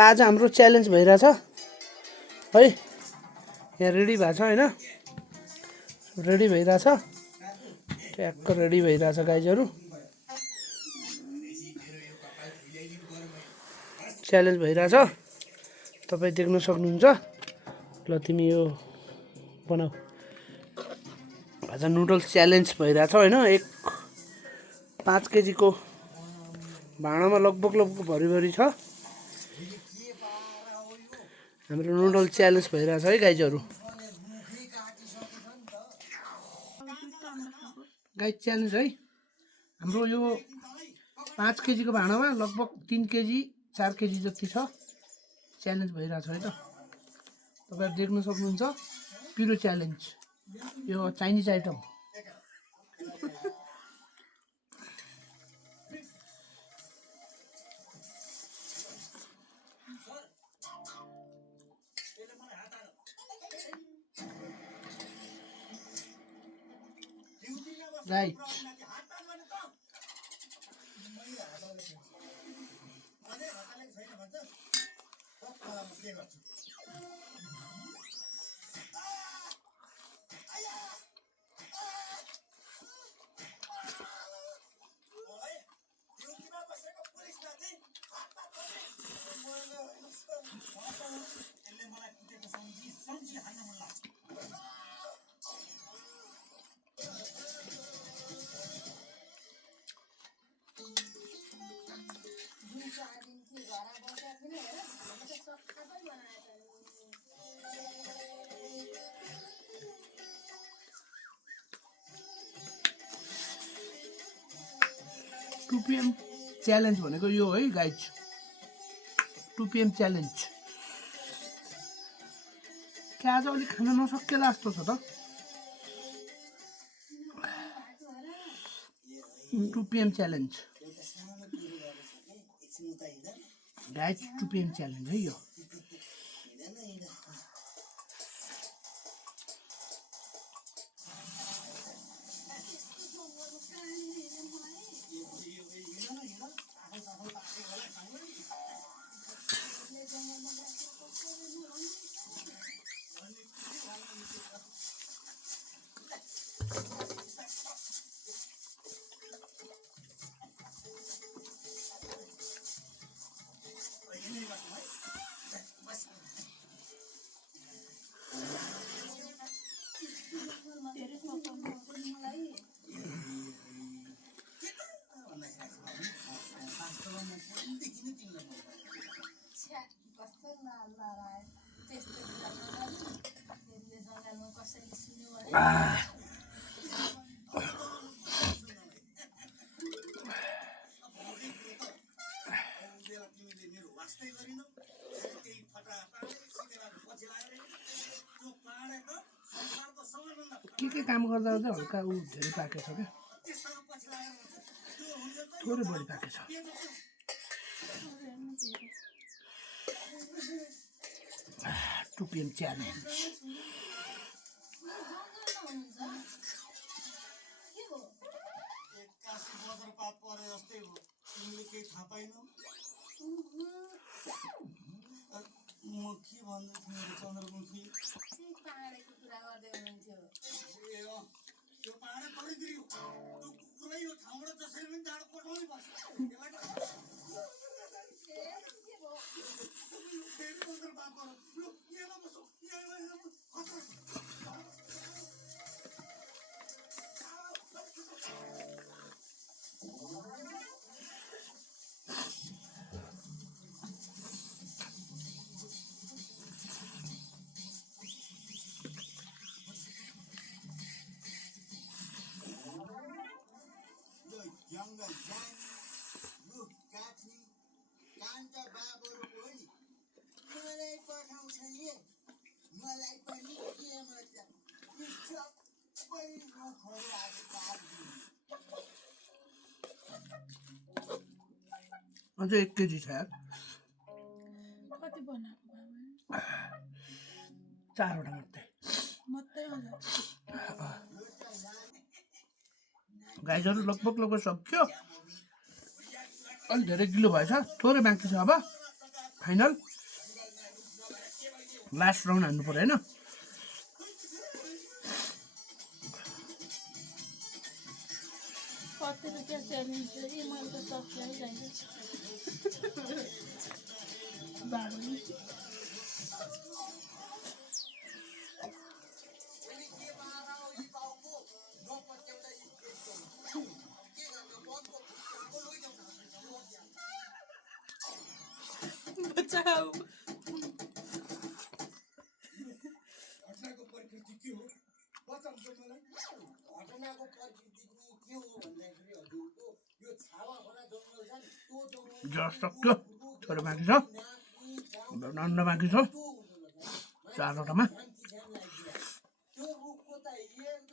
आज हाम्रो च्यालेन्ज भइरहेछ है। यहाँ रेडी भएको छ हैन, रेडी भइरहेछ, ट्याक्क रेडी भइरहेछ गाइजहरू। च्यालेन्ज भइरहेछ, तपाईँ देख्न सक्नुहुन्छ। ल तिमी यो बनाऊ। आज नुडल्स च्यालेन्ज भइरहेछ हैन। 5 केजीको भाँडामा लगभग भरिभरि छ। हाम्रो नुडल्स च्यालेन्ज भइरहेछ है गाइजहरू। गाइज च्यालेन्ज है हाम्रो यो 5 केजीको भाँडामा लगभग 3 केजी 4 केजी जति छ। च्यालेन्ज भइरहेछ है त, तपाईहरु देख्न सक्नुहुन्छ। पिरो च्यालेन्ज, यो Chinese item. Right, PM challenge भनेको यो है गाइज। 2 PM च्यालेन्ज क्या आज अलि खान नसकेला जस्तो छ त। 2 PM challenge guys, 2 PM challenge है यो। के काम गर्दा गर्दा हल्का ऊ धेरै पाकेछ क्या, थोरै बढी पाकेछ। 2 PM च्यालेन्ज। अझै 1 केजी छ यार। कति बनाएको बाबा? 4 वटा मात्रै होला। गाइजहरू लगभग सक्यो। अलि धेरै गिलो भएछ, थोरै बाँकी छ अब। फाइनल लास्ट राउन्ड हान्नु पर्यो होइन कति रुपियाँ च्यालेन्ज थियो मैले त सकिहालेँ जान्छ भाडो बचाऊ घटनाको प्रकृति के हो बताउँछ मलाई घटनाको प्रकृति के हो भन्दाखेरि हजुरको यो छावा खोला जङ्गल छ नि त्यो जङ्गल जस सक्यो छोरो बाँकी छ अन्डा बाँकी छ 4वटामा